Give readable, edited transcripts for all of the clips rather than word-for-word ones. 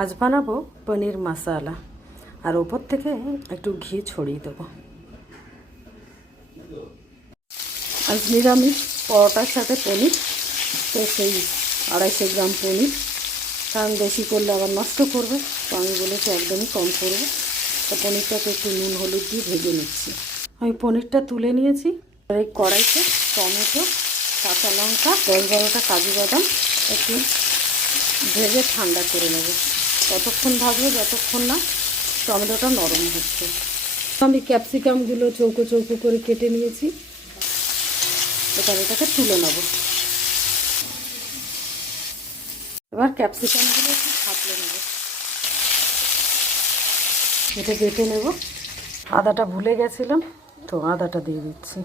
আজ বানাবো পনির মশালা, আর ওপর থেকে একটু ঘি ছড়িয়ে দেবো। আজ নিরামিষ, পরোটার সাথে পনির, তো সেই 250 গ্রাম পনির, কারণ বেশি করলে আবার নষ্ট করবে, তো আমি বলেছি একদমই কম করবো। তো পনিরটাকে একটু নুন হলুদ দিয়ে ভেজে নিচ্ছি। আমি পনিরটা তুলে নিয়েছি। আর এই কড়াইতে টমেটো, কাঁচা লঙ্কা, 10-12টা কাজু বাদাম একটু ভেজে ঠান্ডা করে নেব। ততক্ষণ ভাজবো যতক্ষণ না টমেটোটা নরম হচ্ছে। আমি ক্যাপসিকামগুলো চৌকো চৌকো করে কেটে নিয়েছি, এবার এটাকে তুলে নেব। এবার ক্যাপসিকামগুলো একটু থাকলে নেব, এটা বেটে নেব। আদাটা ভুলে গেছিলাম, তো আদাটা দিয়ে দিচ্ছি।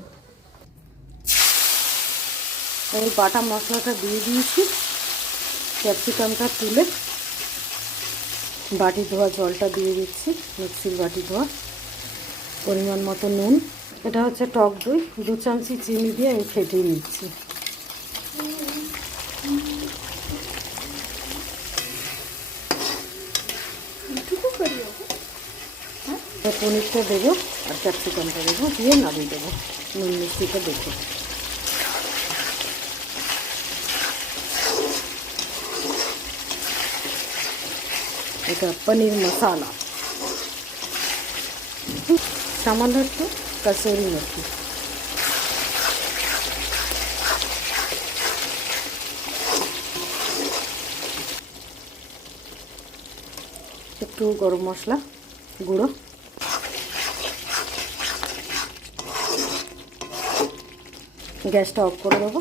এই বাটা মশলাটা দিয়ে দিয়েছি। ক্যাপসিকামটা তুলে বাটি ধোয়া জলটা দিয়ে দিচ্ছি, মিক্সির বাটি ধোয়া। পরিমাণ মতো নুন, এটা হচ্ছে টক দই, 2 চামচি চিনি দিয়ে আমি ফেটিয়ে নিচ্ছি। পনিরটা দেবো আর ক্যাপসিকামটা দেবো, দিয়ে নামিয়ে দেবো নুন মিষ্টিটা দেখে। এটা পনির মশালা, সামান্য একটু কসুরি মেথি। একটু গরম মশলা গুঁড়ো, গ্যাসটা অফ করে দেবো।